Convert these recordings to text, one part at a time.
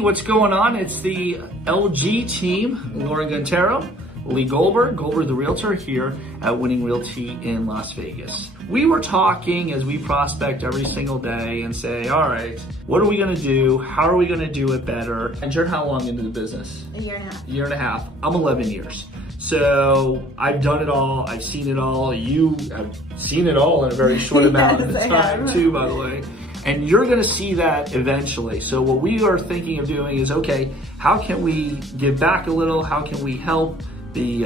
Hey, what's going on? It's the LG team, Lauren Guntero, Lee Goldberg The Realtor here at Winning Realty in Las Vegas. We were talking as we prospect every single day and say, all right, what are we gonna do? How are we gonna do it better? And you're how long into the business? A year and a half. A year and a half. I'm 11 years. So I've done it all, I've seen it all. You have seen it all in a very short amount of time too, by the way. And you're gonna see that eventually. So what we are thinking of doing is, okay, how can we give back a little? How can we help the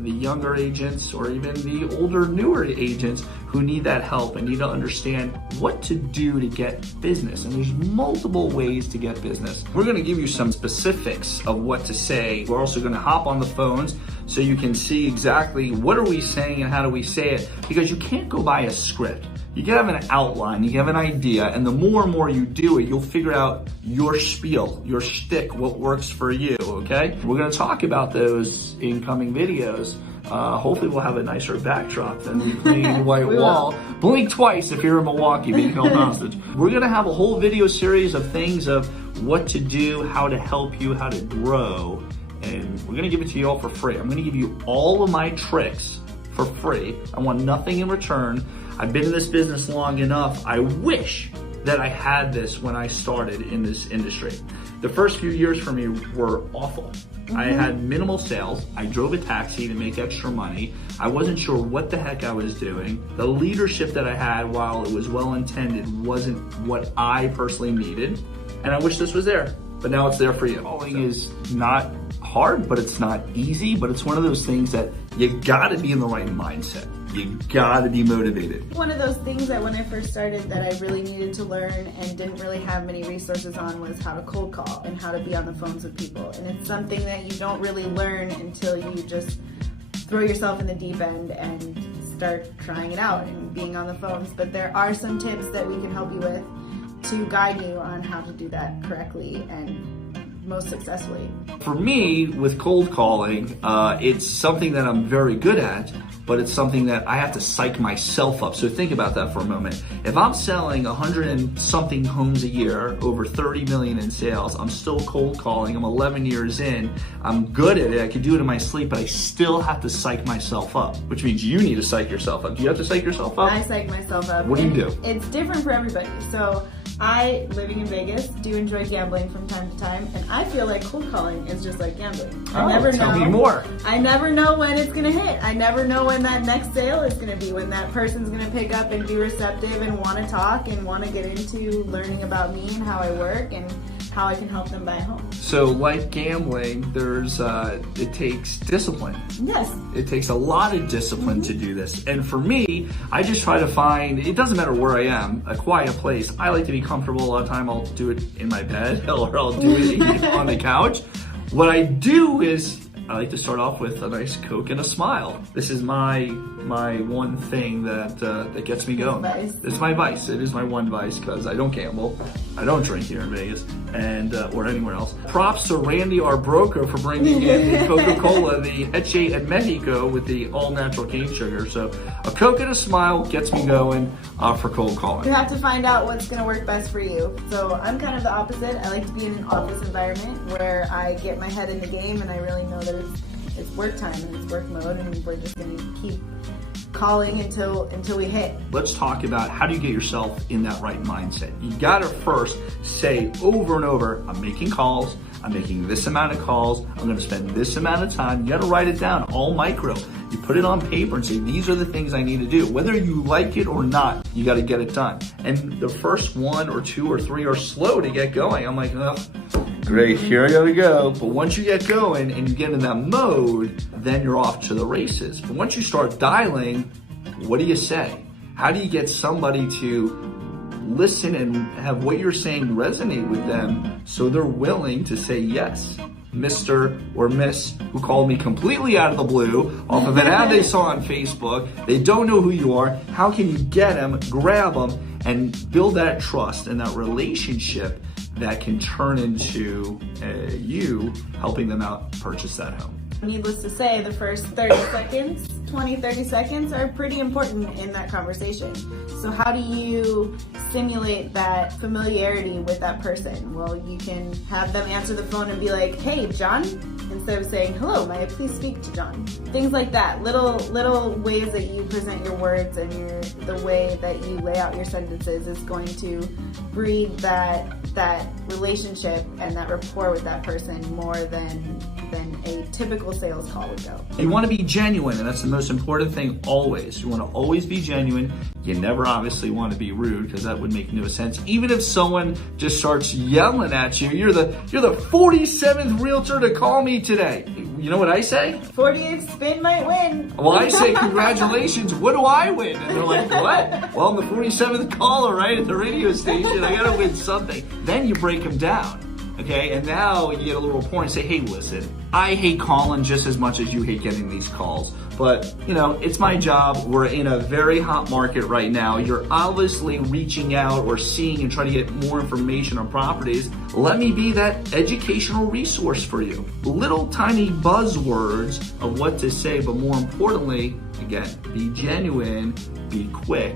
the younger agents, or even the older, newer agents who need that help and need to understand what to do to get business? And there's multiple ways to get business. We're gonna give you some specifics of what to say. We're also gonna hop on the phones so you can see exactly what are we saying and how do we say it, because you can't go by a script. You can have an outline, you can have an idea, and the more and more you do it, you'll figure out your spiel, your shtick, what works for you, okay? We're gonna talk about those in coming videos. Hopefully we'll have a nicer backdrop than the plain white wall. Blink twice if you're in Milwaukee being held hostage. We're gonna have a whole video series of things of what to do, how to help you, how to grow, and we're gonna give it to you all for free. I'm gonna give you all of my tricks for free. I want nothing in return. I've been in this business long enough. I wish that I had this when I started in this industry. The first few years for me were awful. I had minimal sales. I drove a taxi to make extra money. I wasn't sure what the heck I was doing. The leadership that I had, while it was well intended, wasn't what I personally needed. And I wish this was there, but now it's there for you. Calling is not hard, but it's not easy, but it's one of those things that you gotta be in the right mindset. You gotta be motivated. One of those things that when I first started that I really needed to learn and didn't really have many resources on was how to cold call and how to be on the phones with people. And it's something that you don't really learn until you just throw yourself in the deep end and start trying it out and being on the phones. But there are some tips that we can help you with to guide you on how to do that correctly and most successfully. For me, with cold calling, it's something that I'm very good at, but it's something that I have to psych myself up. So think about that for a moment. If I'm selling 100 and something homes a year, over 30 million in sales, I'm still cold calling, I'm 11 years in, I'm good at it, I can do it in my sleep, but I still have to psych myself up, which means you need to psych yourself up. Do you have to psych yourself up? I psych myself up. What do you do? It's different for everybody. So I, living in Vegas, do enjoy gambling from time to time, and I feel like cold calling is just like gambling. Tell me more. I never know when it's gonna hit. I never know when that next sale is gonna be, when that person's gonna pick up and be receptive and wanna talk and wanna get into learning about me and how I work and how I can help them buy a home. So like gambling, it takes discipline. Yes. It takes a lot of discipline to do this. And for me, I just try to find, it doesn't matter where I am, a quiet place. I like to be comfortable. A lot of time I'll do it in my bed or I'll do it on the couch. What I do is I like to start off with a nice Coke and a smile. This is my one thing that gets me going. It's my vice. It is my one vice because I don't gamble. I don't drink here in Vegas and or anywhere else. Props to Randy, our broker, for bringing in the Coca-Cola, the Eche en Mexico with the all-natural cane sugar. So a Coke and a smile gets me going for cold calling. You have to find out what's going to work best for you. So I'm kind of the opposite. I like to be in an office environment where I get my head in the game and I really know that it's work time and it's work mode, and we're just going to keep calling until we hit. Let's talk about how do you get yourself in that right mindset. You gotta first say over and over, I'm making calls, I'm making this amount of calls, I'm gonna spend this amount of time. You gotta write it down, all micro. You put it on paper and say, these are the things I need to do. Whether you like it or not, you gotta get it done. And the first 1 or 2 or 3 are slow to get going. I'm like, oh, great, here I gotta go. But once you get going and you get in that mode, then you're off to the races. But once you start dialing, what do you say? How do you get somebody to listen and have what you're saying resonate with them so they're willing to say yes? Mr. or Miss who called me completely out of the blue off of an ad they saw on Facebook. They don't know who you are. How can you get them, grab them, and build that trust and that relationship that can turn into you helping them out purchase that home? Needless to say, the first 30 seconds, 30 seconds are pretty important in that conversation. So how do you simulate that familiarity with that person? Well, you can have them answer the phone and be like, "Hey, John," instead of saying, "Hello, may I please speak to John?" Things like that. Little ways that you present your words and the way that you lay out your sentences is going to breed that relationship and that rapport with that person more than a typical sales call would go. You want to be genuine, and that's the most important thing always. You want to always be genuine. You never obviously want to be rude, because that would make no sense. Even if someone just starts yelling at you, you're the 47th realtor to call me today. You know what I say? 48th spin might win. Well, I say, congratulations, what do I win? And they're like, what? Well, I'm the 47th caller, right, at the radio station. I gotta win something. Then you break them down. Okay, and now you get a little point and say, hey, listen, I hate calling just as much as you hate getting these calls. But, you know, it's my job. We're in a very hot market right now. You're obviously reaching out or seeing and trying to get more information on properties. Let me be that educational resource for you. Little tiny buzzwords of what to say, but more importantly, again, be genuine, be quick,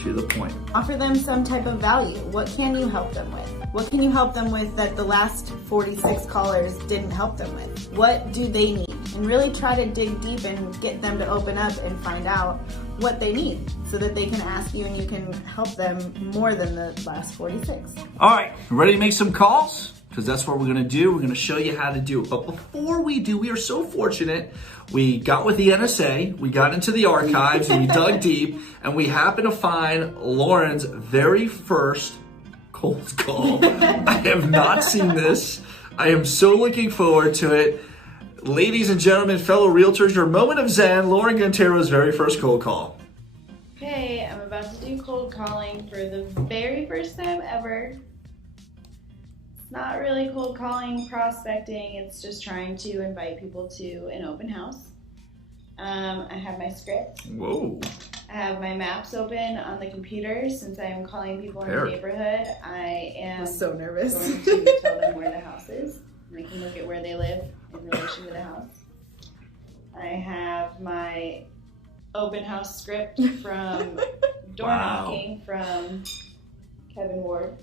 to the point. Offer them some type of value. What can you help them with? What can you help them with that the last 46 callers didn't help them with? What do they need? And really try to dig deep and get them to open up and find out what they need so that they can ask you and you can help them more than the last 46. All right, ready to make some calls? Because that's what we're gonna do. We're gonna show you how to do it. But before we do, we are so fortunate. We got with the NSA, we got into the archives, and we dug deep, and we happened to find Lauren's very first cold call. I have not seen this. I am so looking forward to it. Ladies and gentlemen, fellow realtors, your moment of zen, Lauren Gantero's very first cold call. Okay, I'm about to do cold calling for the very first time ever. It's not really cold calling, prospecting, it's just trying to invite people to an open house. I have my script. Whoa. I have my maps open on the computer since I am calling people in the neighborhood. I am so nervous. going to tell them where the house is. And I can look at where they live in relation to the house. I have my open house script from door knocking from Kevin Ward.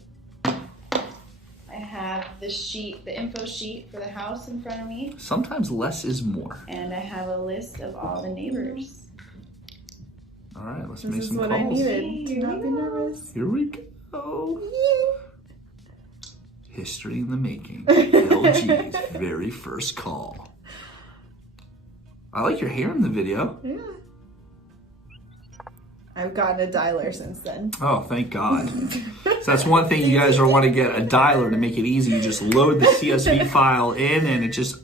I have the sheet, the info sheet for the house in front of me. Sometimes less is more. And I have a list of all the neighbors. All right, let's This make is some what calls. I needed. Do not be nervous. Here we go. History in the making. LG's very first call. I like your hair in the video. Yeah. I've gotten a dialer since then. Oh, thank God. So that's one thing you guys are want to get, a dialer to make it easy. You just load the CSV file in and it just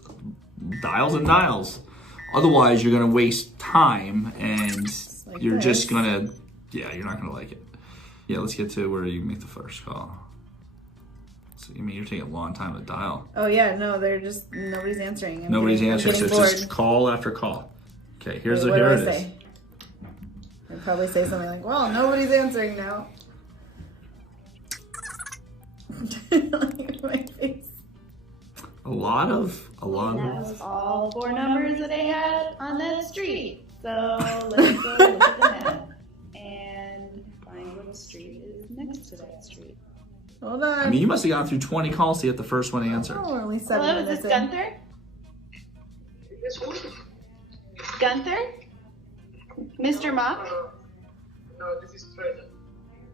dials and dials. Otherwise, you're going to waste time and like you're this. just going to, yeah, you're not going to like it. Yeah, let's get to where you make the first call. So, I mean, you're taking a long time to dial. Oh yeah, no, they're just, nobody's answering. Nobody's I'm answering, so getting it's just bored. call after call. Okay, here's Wait, here what it do I is. say? I'd probably say something like, well, nobody's answering now. Like my face. A lot of. That was all 4 numbers that I had on that street. So let's go look at the map and find where the street is next to that street. Hold on. I mean, you must have gone through 20 calls to get the first one answered. Oh, we're only 7 Hello, is minutes this in. Gunther? Gunther? Mr. Mock? No, this is Fred.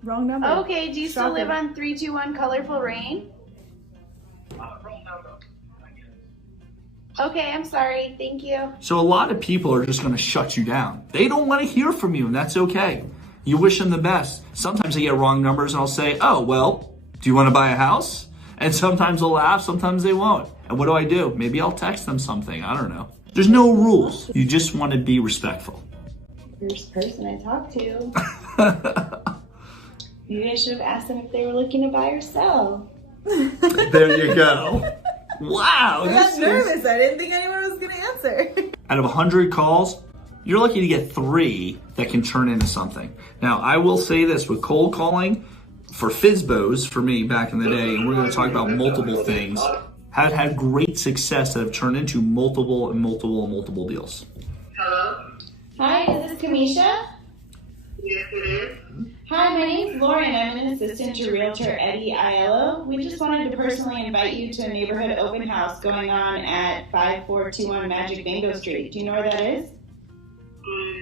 Wrong number. Okay, do you still Shocking. live on 321 Colorful Rain? Wrong number. Okay, I'm sorry. Thank you. So a lot of people are just going to shut you down. They don't want to hear from you, and that's okay. You wish them the best. Sometimes they get wrong numbers, and I'll say, oh, well, do you want to buy a house? And sometimes they'll laugh, sometimes they won't. And what do? Maybe I'll text them something. I don't know. There's no rules. You just want to be respectful. First person I talked to. You guys should have asked them if they were looking to buy or sell. There you go. Wow. I got nervous. I didn't think anyone was going to answer. Out of 100 calls, you're lucky to get 3 that can turn into something. Now, I will say this with cold calling, for FISBOs, for me back in the day, and we're going to talk about multiple things. have had great success that have turned into multiple deals. Hello? Hi, is this Kamisha? Yes, it is. Hi, my name's Lauren. I'm an assistant to Realtor Eddie Aiello. We just wanted to personally invite you to a neighborhood open house going on at 5421 Magic Mango Street. Do you know where that is?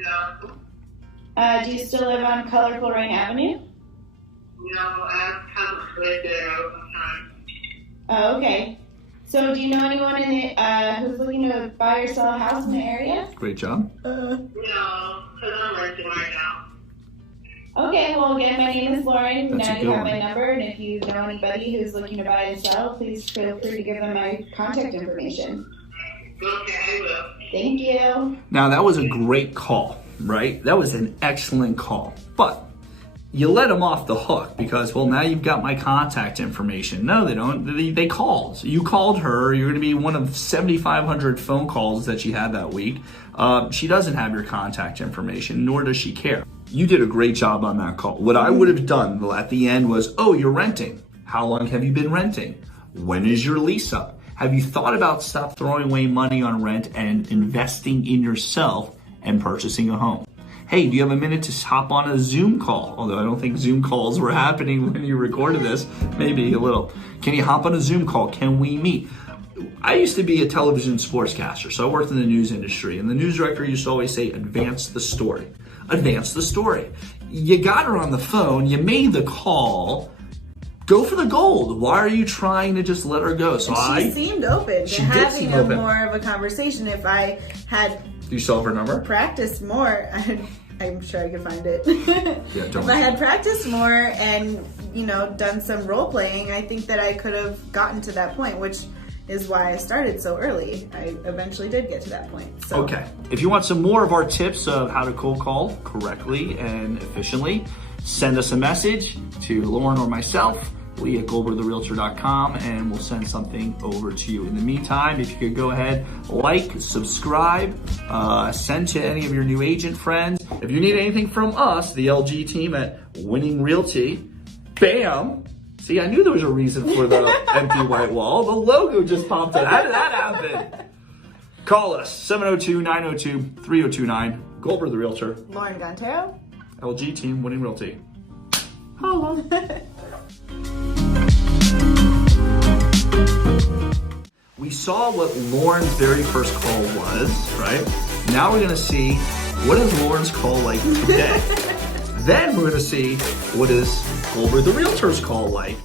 No. Do you still live on Colorful Rain Avenue? No, I haven't lived there all the time. Oh, okay. So do you know anyone in the, who's looking to buy or sell a house in the area? Great job. No, because I'm renting right now. Okay, well, again, my name is Lauren. That's a Now good you have one. my number, and if you know anybody who's looking to buy and sell, please feel free to give them my contact information. Okay, I will. Thank you. Now that was a great call, right? That was an excellent call. But you let them off the hook because, well, now you've got my contact information. No, they don't. They called. You called her. You're going to be one of 7,500 phone calls that she had that week. She doesn't have your contact information, nor does she care. You did a great job on that call. What I would have done at the end was, oh, you're renting. How long have you been renting? When is your lease up? Have you thought about stop throwing away money on rent and investing in yourself and purchasing a home? Hey, do you have a minute to hop on a Zoom call? Although I don't think Zoom calls were happening when you recorded this. Maybe a little. Can you hop on a Zoom call? Can we meet? I used to be a television sportscaster, so I worked in the news industry. And the news director used to always say, advance the story. Advance the story. You got her on the phone. You made the call. Go for the gold. Why are you trying to just let her go? So She seemed open to She did having seem a open. more of a conversation. If I had Do you still have her number? practiced more, I'm sure I could find it. Yeah, don't If I had practiced more and, done some role playing, I think that I could have gotten to that point, which is why I started so early. I eventually did get to that point. So. Okay. If you want some more of our tips of how to cold call correctly and efficiently, send us a message to Lauren or myself, Lee at GoldbergTheRealtor.com, and we'll send something over to you. In the meantime, if you could go ahead, like, subscribe, send to any of your new agent friends. If you need anything from us, the LG team at Winning Realty, bam! See, I knew there was a reason for the empty white wall. The logo just popped up. How did that happen? Call us, 702-902-3029. Goldberg the Realtor. Lauren Gantero. LG team, Winning Realty. Hello. We saw what Lauren's very first call was, right? Now we're going to see what is Lauren's call like today. Then we're going to see what is Goldberg the Realtor's call like